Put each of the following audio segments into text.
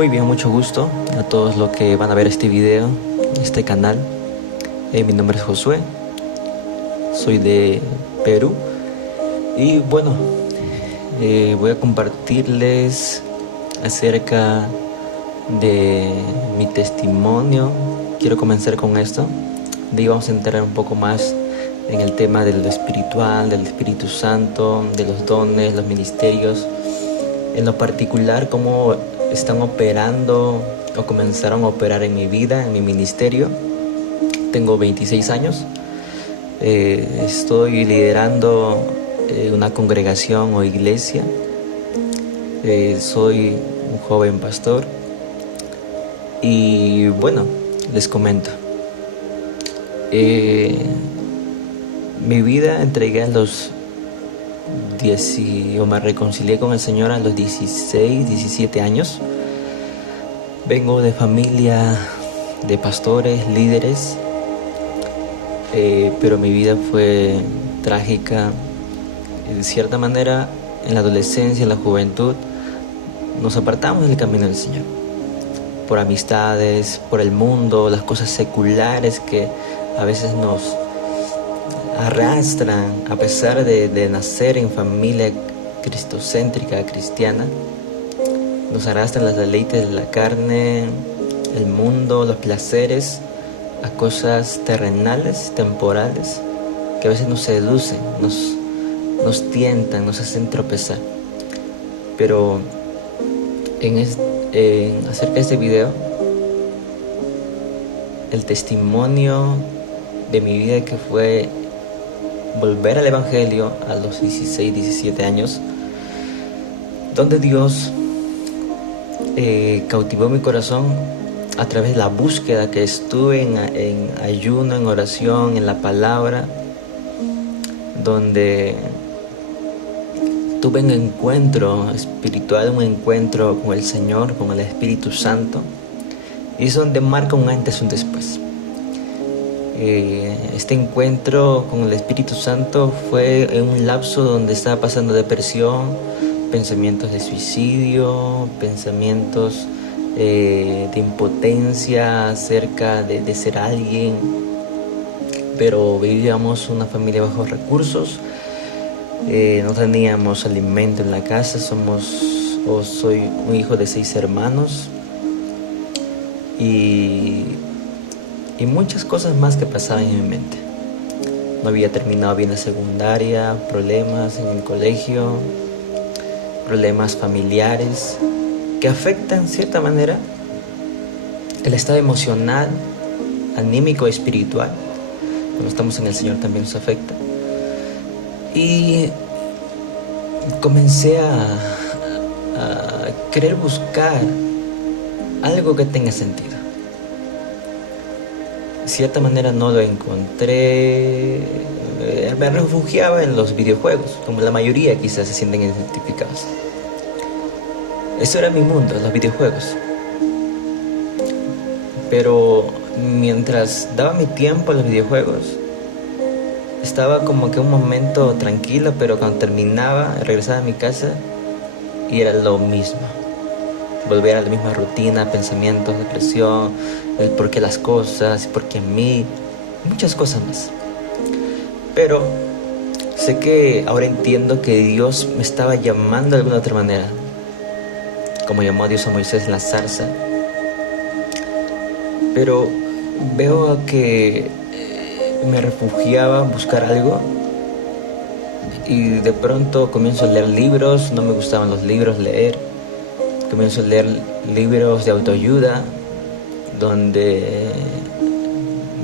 Muy bien, mucho gusto a todos los que van a ver este video, este canal. Mi nombre es Josué, soy de Perú y bueno, voy a compartirles acerca de mi testimonio. Quiero comenzar con esto. De ahí vamos a entrar un poco más en el tema de lo espiritual, del Espíritu Santo, de los dones, los ministerios. En lo particular, cómo están operando o comenzaron a operar en mi vida, en mi ministerio. Tengo 26 años. Estoy liderando una congregación o iglesia. Soy un joven pastor. Y bueno, les comento. Mi vida entregué a los me reconcilié con el Señor a los 16, 17 años. Vengo de familia de pastores, líderes, pero mi vida fue trágica. De cierta manera, en la adolescencia, en la juventud, nos apartamos del camino del Señor. Por amistades, por el mundo, las cosas seculares que a veces nos arrastran, a pesar de nacer en familia cristocéntrica, cristiana, nos arrastran los deleites de la carne, el mundo, los placeres, a cosas terrenales, temporales, que a veces nos seducen, nos tientan, nos hacen tropezar. Pero acerca de este video, el testimonio de mi vida, que fue volver al Evangelio a los 16, 17 años, donde Dios cautivó mi corazón a través de la búsqueda que estuve en ayuno, en oración, en la palabra, donde tuve un encuentro espiritual, un encuentro con el Señor, con el Espíritu Santo, y es donde marca un antes y un después. Este encuentro con el Espíritu Santo fue en un lapso donde estaba pasando depresión, pensamientos de suicidio, pensamientos de impotencia acerca de ser alguien, pero vivíamos una familia bajo recursos, no teníamos alimento en la casa, soy un hijo de 6 hermanos y muchas cosas más que pasaban en mi mente. No había terminado bien la secundaria, problemas en el colegio, problemas familiares que afectan, en cierta manera, el estado emocional, anímico, espiritual. Cuando estamos en el Señor también nos afecta. Y comencé a querer buscar algo que tenga sentido. De cierta manera no lo encontré. Me refugiaba en los videojuegos, como la mayoría quizás se sienten identificados. Eso era mi mundo, los videojuegos. Pero mientras daba mi tiempo a los videojuegos, estaba como que un momento tranquilo, pero cuando terminaba, regresaba a mi casa y era lo mismo. Volver a la misma rutina, pensamientos, depresión, el por qué las cosas, por qué a mí, muchas cosas más. Pero sé que ahora entiendo que Dios me estaba llamando de alguna otra manera, como llamó a Dios a Moisés en la zarza. Pero veo que me refugiaba en buscar algo y de pronto comienzo a leer libros. No me gustaban los libros, leer. Comienzo a leer libros de autoayuda donde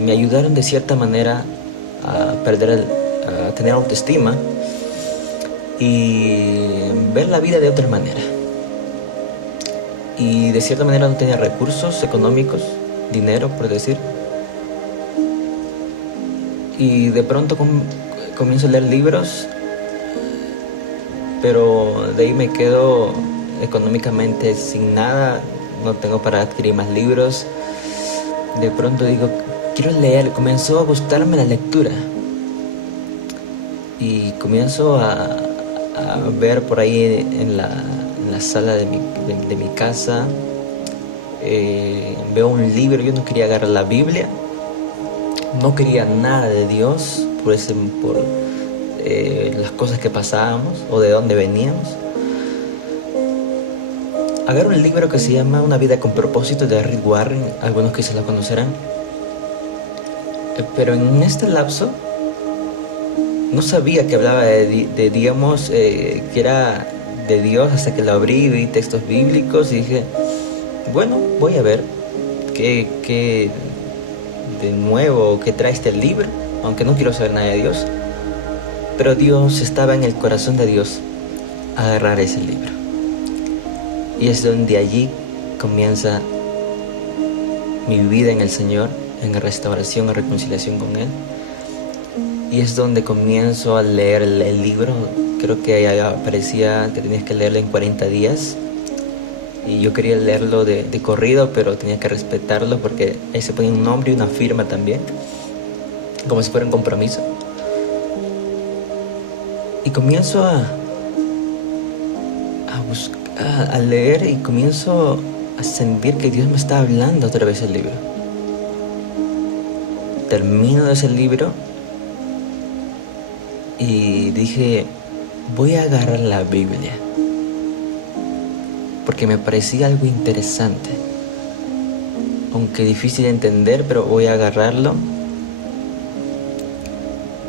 me ayudaron de cierta manera a tener autoestima y ver la vida de otra manera. Y de cierta manera no tenía recursos económicos, dinero por decir. Y de pronto comienzo a leer libros, pero de ahí me quedo económicamente sin nada, no tengo para adquirir más libros. De pronto digo, quiero leer, comenzó a gustarme la lectura y comienzo a ver por ahí en la sala de mi casa veo un libro. Yo no quería agarrar la Biblia, no quería nada de Dios por las cosas que pasábamos o de dónde veníamos. Agarro un libro que se llama Una vida con propósito, de Rick Warren, algunos quizás lo conocerán. Pero en este lapso no sabía que hablaba digamos, que era de Dios, hasta que lo abrí, vi textos bíblicos y dije, bueno, voy a ver qué de nuevo, qué trae este libro, aunque no quiero saber nada de Dios. Pero Dios estaba en el corazón de Dios a agarrar ese libro. Y es donde allí comienza mi vida en el Señor, en restauración, en reconciliación con Él. Y es donde comienzo a leer el libro. Creo que ahí aparecía que tenías que leerlo en 40 días. Y yo quería leerlo de corrido, pero tenía que respetarlo porque ahí se ponía un nombre y una firma también, como si fuera un compromiso. Y comienzo a leer y comienzo a sentir que Dios me está hablando a través del libro. Termino ese libro y dije, voy a agarrar la Biblia, porque me parecía algo interesante, aunque difícil de entender, pero voy a agarrarlo.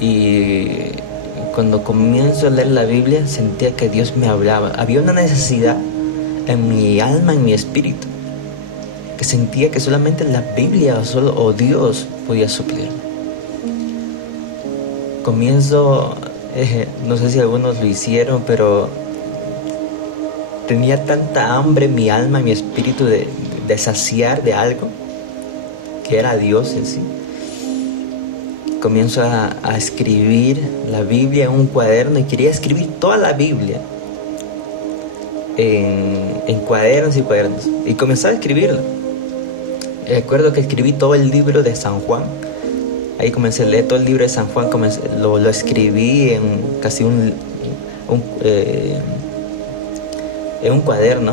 Y cuando comienzo a leer la Biblia, sentía que Dios me hablaba. Había una necesidad en mi alma, en mi espíritu, que sentía que solamente la Biblia o Dios podía suplirme. Comienzo, no sé si algunos lo hicieron, pero tenía tanta hambre en mi alma, en mi espíritu, de saciar de algo, que era Dios en sí. Comienzo a escribir la Biblia en un cuaderno, y quería escribir toda la Biblia en cuadernos y cuadernos, y comencé a escribirlo. Recuerdo que escribí todo el libro de San Juan. Ahí comencé a leer todo el libro de San Juan. Lo escribí en casi en un cuaderno,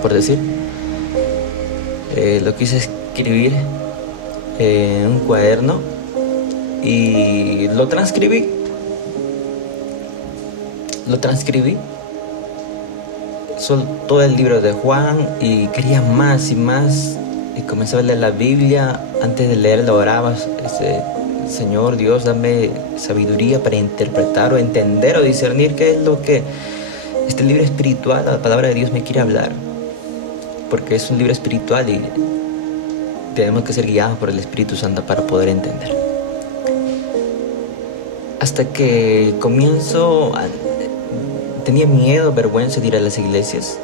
por decir. Lo quise escribir en un cuaderno y lo transcribí. Todo el libro de Juan, y quería más y más, y comencé a leer la Biblia. Antes de leerla oraba, Señor Dios, dame sabiduría para interpretar o entender o discernir qué es lo que este libro espiritual, la palabra de Dios, me quiere hablar, porque es un libro espiritual y tenemos que ser guiados por el Espíritu Santo para poder entender. Hasta que tenía miedo, vergüenza de ir a las iglesias.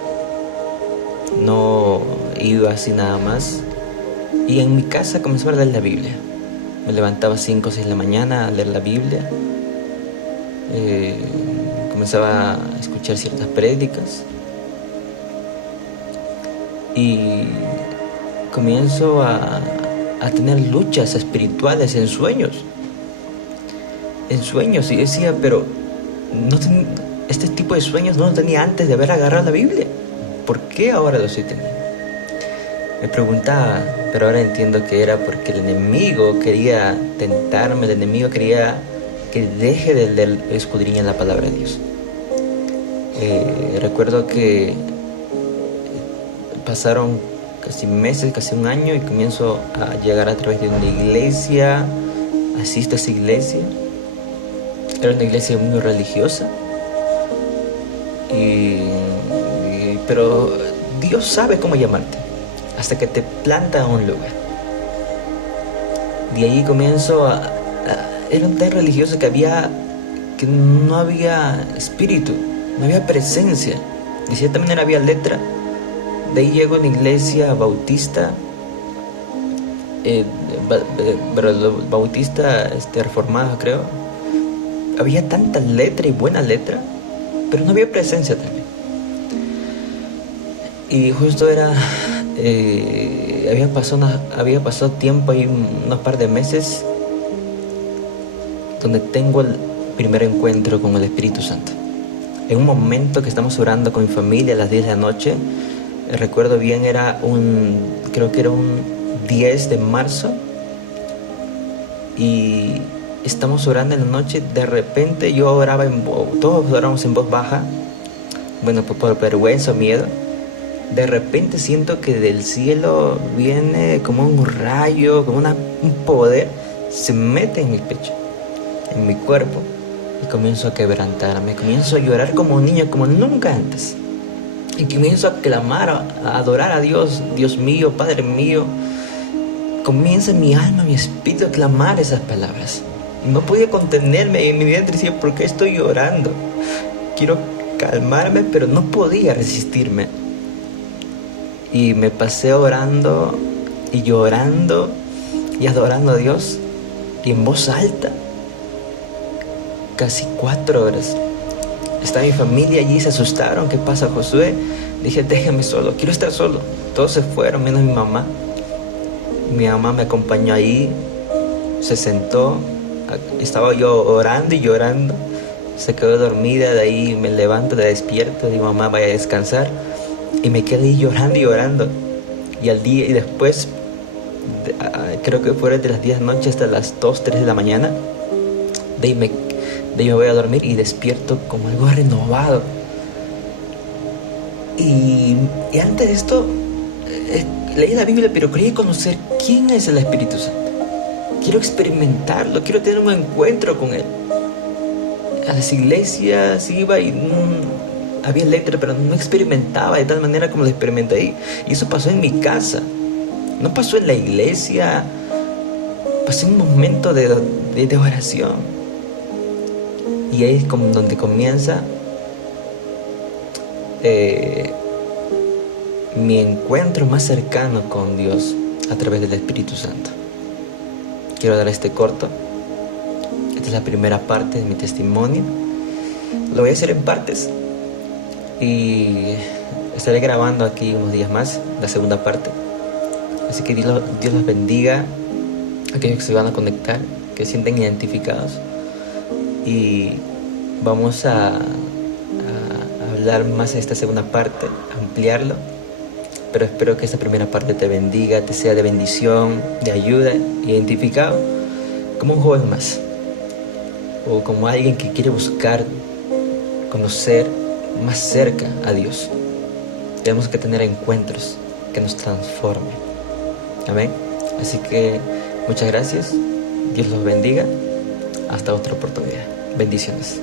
No iba así nada más. Y en mi casa comencé a leer la Biblia. Me levantaba a 5 o 6 de la mañana a leer la Biblia. Comenzaba a escuchar ciertas prédicas. Y comienzo a tener luchas espirituales en sueños. Y decía, pero este tipo de sueños no los tenía antes de haber agarrado la Biblia. ¿Por qué ahora lo estoy teniendo? Me preguntaba, pero ahora entiendo que era porque el enemigo quería tentarme, el enemigo quería que deje de leer, escudriñar la palabra de Dios. Recuerdo que pasaron casi meses, casi un año, y comienzo a llegar a través de una iglesia. Asisto a esa iglesia. Era una iglesia muy religiosa. Pero Dios sabe cómo llamarte hasta que te planta en un lugar. De ahí comienzo era tan religioso que no había espíritu, no había presencia. De cierta manera había letra. De ahí llego a una iglesia bautista, bautista reformada, creo. Había tanta letra y buena letra, pero no había presencia también. Y justo había pasado tiempo, ahí unos par de meses, donde tengo el primer encuentro con el Espíritu Santo. En un momento que estamos orando con mi familia a las 10 de la noche, recuerdo bien, creo que era un 10 de marzo, y estamos orando en la noche. De repente yo oraba todos oramos en voz baja, bueno, por vergüenza o miedo. De repente siento que del cielo viene como un rayo, como un poder, se mete en mi pecho, en mi cuerpo, y comienzo a quebrantarme, comienzo a llorar como un niño, como nunca antes. Y comienzo a clamar, a adorar a Dios. Dios mío, Padre mío. Comienza mi alma, mi espíritu a clamar esas palabras. Y no podía contenerme, y en mi vientre decía, ¿por qué estoy llorando? Quiero calmarme, pero no podía resistirme. Y me pasé orando y llorando y adorando a Dios, y en voz alta, casi 4 horas. Está mi familia allí, se asustaron. ¿Qué pasa, Josué? Dije, déjame solo, quiero estar solo. Todos se fueron, menos mi mamá. Mi mamá me acompañó ahí, se sentó. Estaba yo orando y llorando. Se quedó dormida, de ahí me levanto, la despierto, digo, mamá, vaya a descansar. Y me quedé ahí llorando y llorando. Y después, creo que fueron de las 10 de la noche hasta las 2, 3 de la mañana. De ahí me voy a dormir y despierto como algo renovado. Y antes de esto, leí la Biblia, pero quería conocer quién es el Espíritu Santo. Quiero experimentarlo, quiero tener un encuentro con Él. A las iglesias iba y había letra, pero no experimentaba de tal manera como lo experimenté ahí. Y eso pasó en mi casa, no pasó en la iglesia, pasó en un momento de oración. Y ahí es como donde comienza mi encuentro más cercano con Dios a través del Espíritu Santo. Quiero dar este corto. Esta es la primera parte de mi testimonio. Lo voy a hacer en partes y estaré grabando aquí unos días más la segunda parte. Así que Dios los bendiga a aquellos que se van a conectar, que se sienten identificados. Y vamos a hablar más en esta segunda parte, ampliarlo. Pero espero que esta primera parte te bendiga, te sea de bendición, de ayuda, identificado como un joven más, o como alguien que quiere buscar conocer más cerca a Dios. Tenemos que tener encuentros que nos transformen. Amén. Así que muchas gracias. Dios los bendiga. Hasta otra oportunidad. Bendiciones.